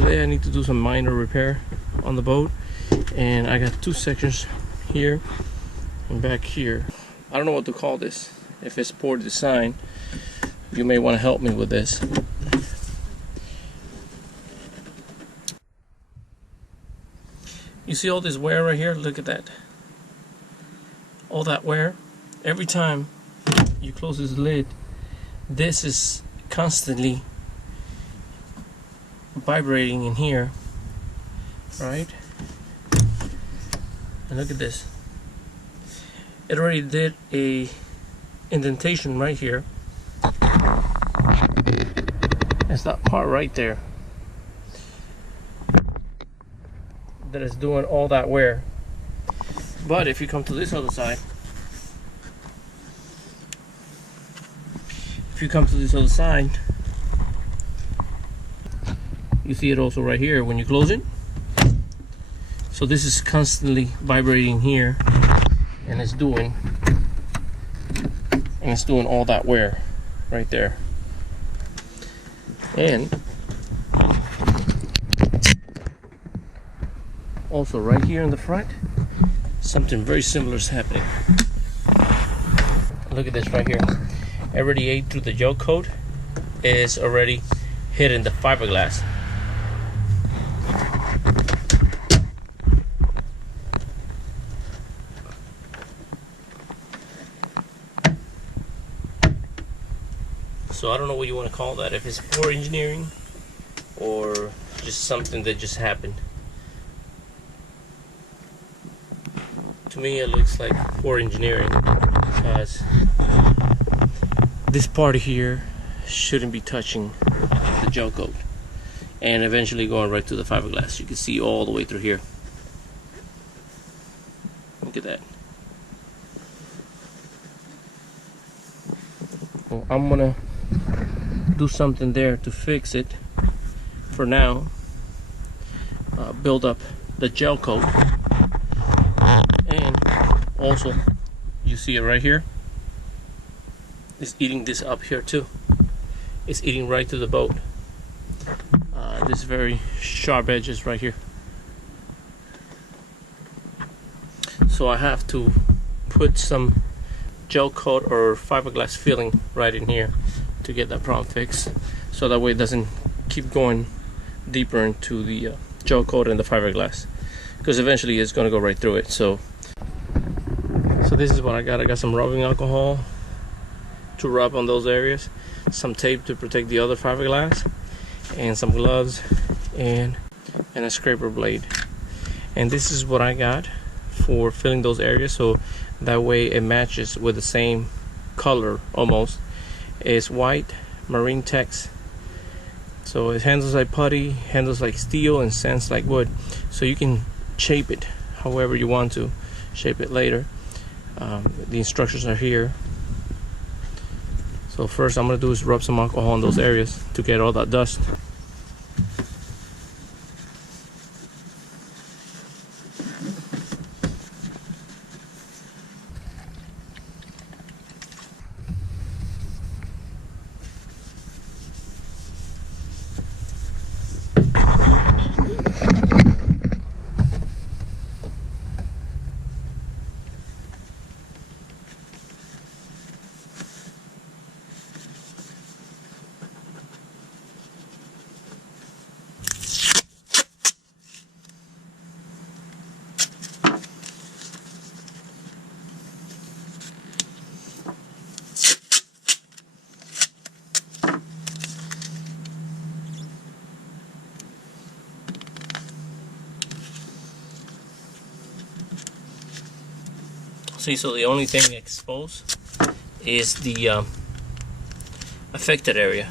today I need to do some minor repair on the boat, and I got two sections here and back here. I don't know what to call this. If it's poor design, you may want to help me with this. You see all this wear right here? Look at that. All that wear. Every time you close this lid, this is constantly vibrating in here, right? And look at this. It already did a indentation right here. It's that part right there that is doing all that wear. But if you come to this other side, you see it also right here when you close it. So this is constantly vibrating here, and it's doing all that wear right there. And also right here in the front, something very similar is happening. Look at this right here. Already ate through the gel coat, is already hitting the fiberglass. So I don't know what you want to call that, if it's poor engineering or just something that just happened. To me it looks like poor engineering, because this part here shouldn't be touching the gel coat and eventually going right to the fiberglass. You can see all the way through here. Look at that. Well, I'm gonna do something there to fix it for now. Build up the gel coat, and also you see it right here. It's eating this up here too. It's eating right to the boat. This very sharp edges right here. So I have to put some gel coat or fiberglass filling right in here to get that problem fixed, so that way it doesn't keep going deeper into the gel coat and the fiberglass, because eventually it's going to go right through it. So this is what I got. I got some rubbing alcohol to rub on those areas, some tape to protect the other fiberglass, and some gloves and a scraper blade. And this is what I got for filling those areas, so that way it matches with the same color almost. It's white marine text, so it handles like putty, handles like steel, and scents like wood. So you can shape it however you want to shape it later. The instructions are here. So first I'm going to do is rub some alcohol on those areas to get all that dust. See, so the only thing exposed is the affected area.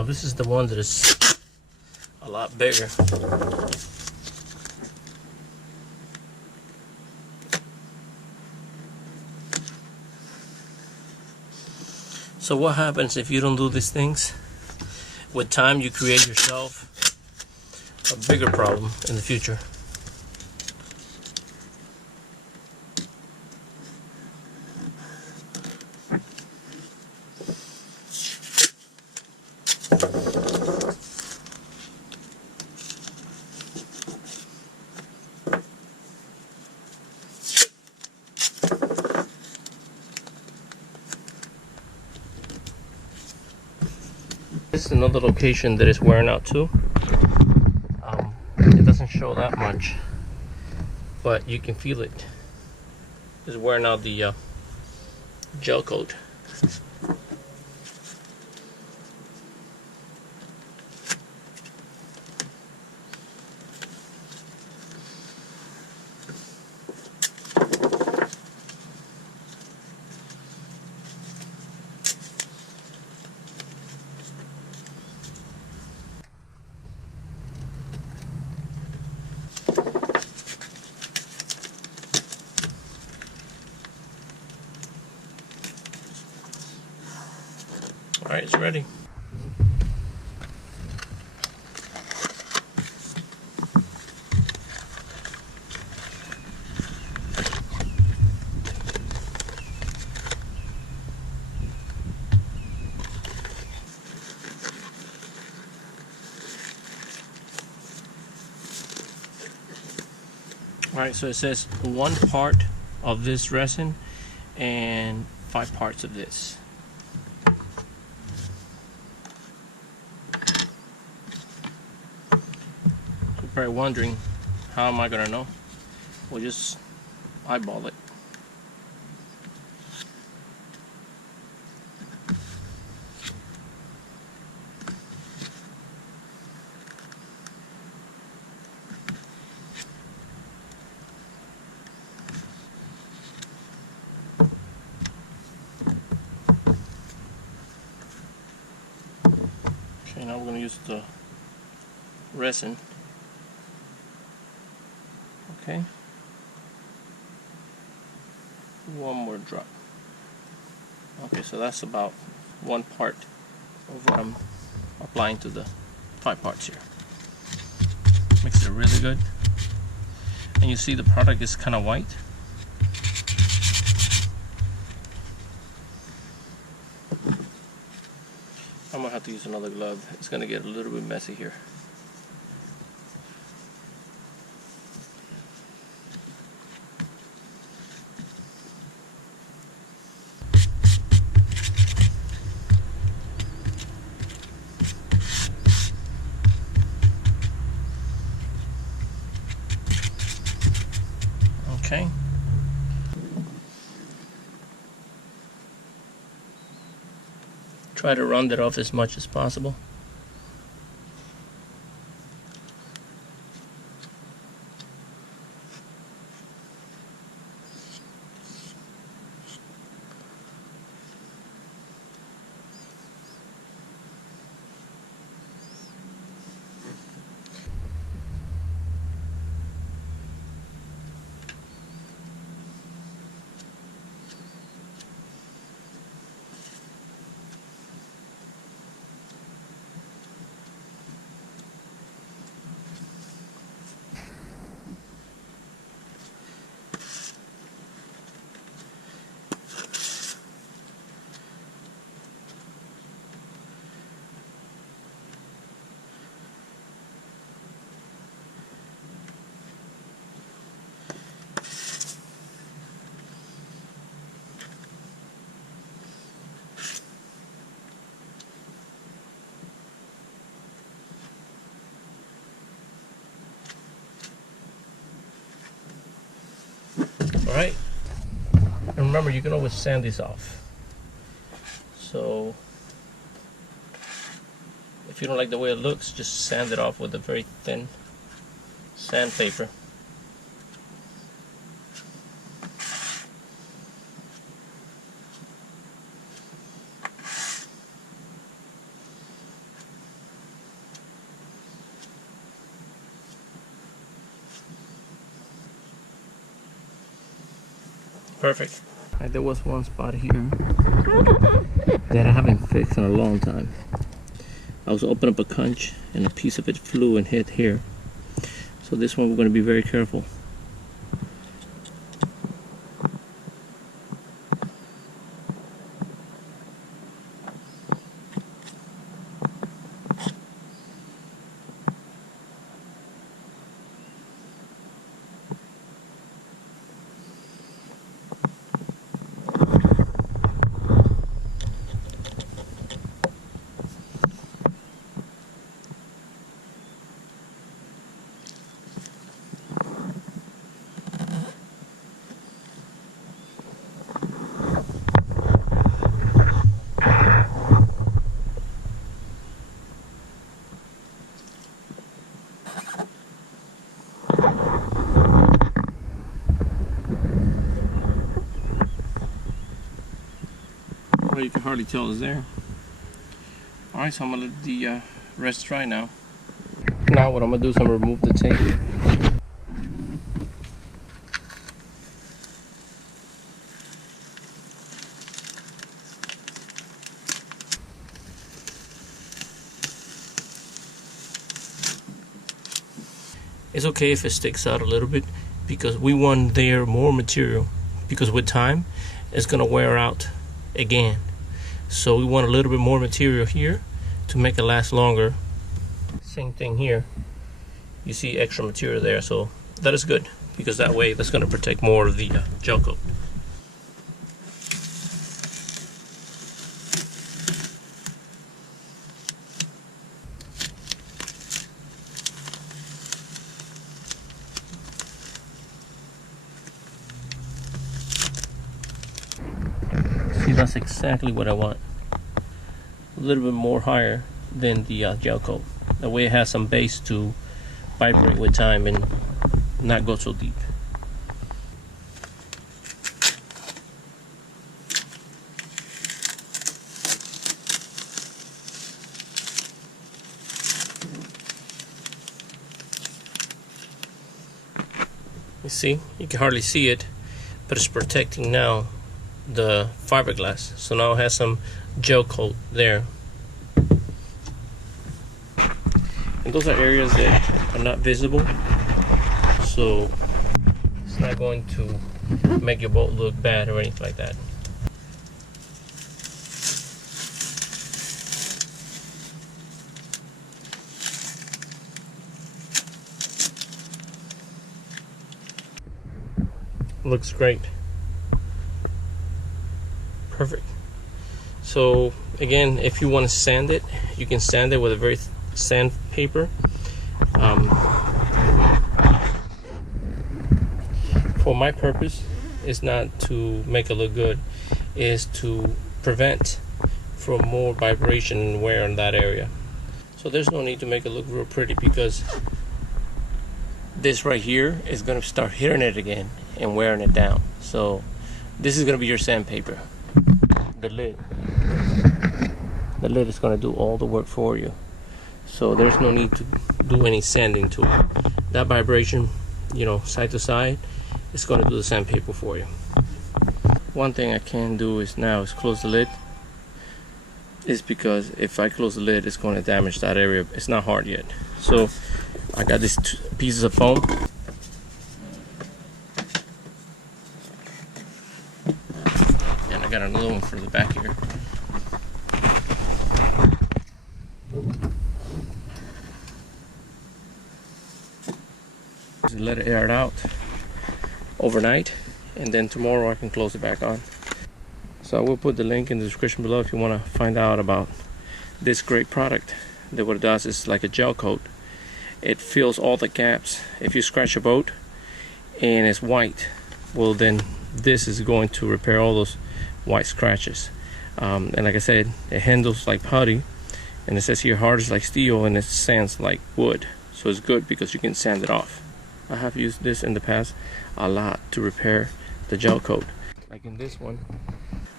Well, this is the one that is a lot bigger. So what happens if you don't do these things? With time, you create yourself a bigger problem in the future. This is another location that is wearing out too. It doesn't show that much, but you can feel it. It's wearing out the gel coat. All right, it's ready. All right, so it says 1 part of this resin and 5 parts of this. You're probably wondering, how am I gonna know? We'll just eyeball it. Okay, now we're going to use the resin. Okay. 1 more drop. Okay, so that's about 1 part of what I'm applying to the 5 parts here. Mix it really good. And you see the product is kind of white. I'm gonna have to use another glove. It's gonna get a little bit messy here. Okay. Try to round it off as much as possible. Alright, and remember, you can always sand these off. So if you don't like the way it looks, just sand it off with a very thin sandpaper. Perfect. Right, there was one spot here that I haven't fixed in a long time. I was opening up a conch and a piece of it flew and hit here. So this one we're going to be very careful. You can hardly tell it's there. Alright, so I'm gonna let the rest dry now. Now what I'm gonna do is I'm gonna remove the tape. It's okay if it sticks out a little bit because we want there more material, because with time it's gonna wear out again. So we want a little bit more material here to make it last longer. Same thing here. You see extra material there, so that is good because that way that's going to protect more of the gel coat. See, that's exactly what I want. A little bit more higher than the gel coat. That way it has some base to vibrate with time and not go so deep. You see, you can hardly see it, but it's protecting now the fiberglass. So now it has some gel coat there. And those are areas that are not visible, so it's not going to make your boat look bad or anything like that. Looks great. Perfect. So again, if you want to sand it, you can sand it with a very sandpaper. For my purpose, it's not to make it look good, is to prevent from more vibration and wear in that area. So there's no need to make it look real pretty, because this right here is going to start hitting it again and wearing it down. So this is going to be your sandpaper. The lid is going to do all the work for you. So there's no need to do any sanding to it. That vibration, you know, side to side, it's going to do the sandpaper for you. One thing I can do is close the lid. Is because if I close the lid, it's going to damage that area. It's not hard yet. So I got these pieces of foam. And I got another one for the back here. Just let it air it out overnight, and then tomorrow I can close it back on. So I will put the link in the description below if you want to find out about this great product. That what it does is like a gel coat. It fills all the gaps. If you scratch a boat and it's white, well then this is going to repair all those white scratches. And like I said, it handles like putty, and it says here hard as like steel, and it sands like wood. So it's good because you can sand it off. I have used this in the past a lot to repair the gel coat. Like in this one,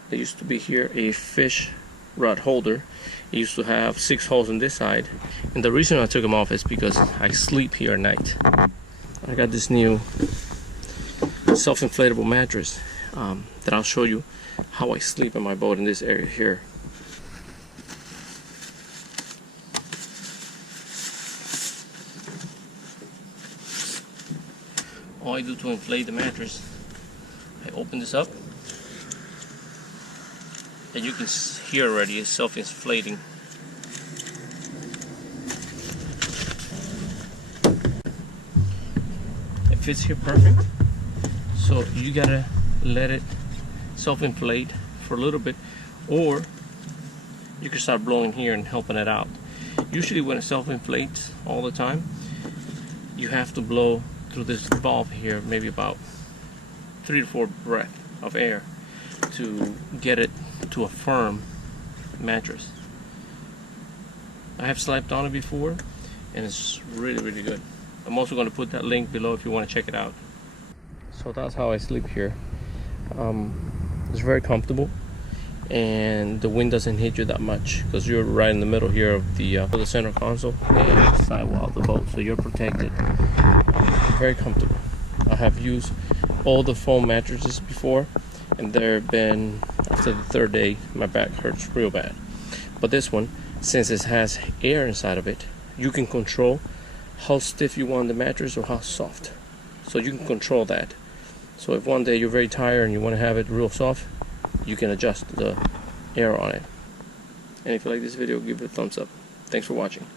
there used to be here a fish rod holder. It used to have 6 holes on this side, and the reason I took them off is because I sleep here at night. I got this new self-inflatable mattress. that I'll show you how I sleep in my boat in this area here. All I do to inflate the mattress, I open this up, and you can hear already it's self-inflating. It fits here perfect, so you gotta let it self-inflate for a little bit, or you can start blowing here and helping it out. Usually when it self-inflates all the time, you have to blow through this valve here, maybe about 3 to 4 breaths of air to get it to a firm mattress. I have slept on it before and it's really good. I'm also going to put that link below if you want to check it out. So that's how I sleep here. It's very comfortable, and the wind doesn't hit you that much because you're right in the middle here of the center console and the sidewall of the boat, so you're protected. Very comfortable. I have used all the foam mattresses before, and there have been, after the third day, my back hurts real bad. But this one, since it has air inside of it, you can control how stiff you want the mattress or how soft. So you can control that. So if one day you're very tired and you want to have it real soft, you can adjust the air on it. And if you like this video, give it a thumbs up. Thanks for watching.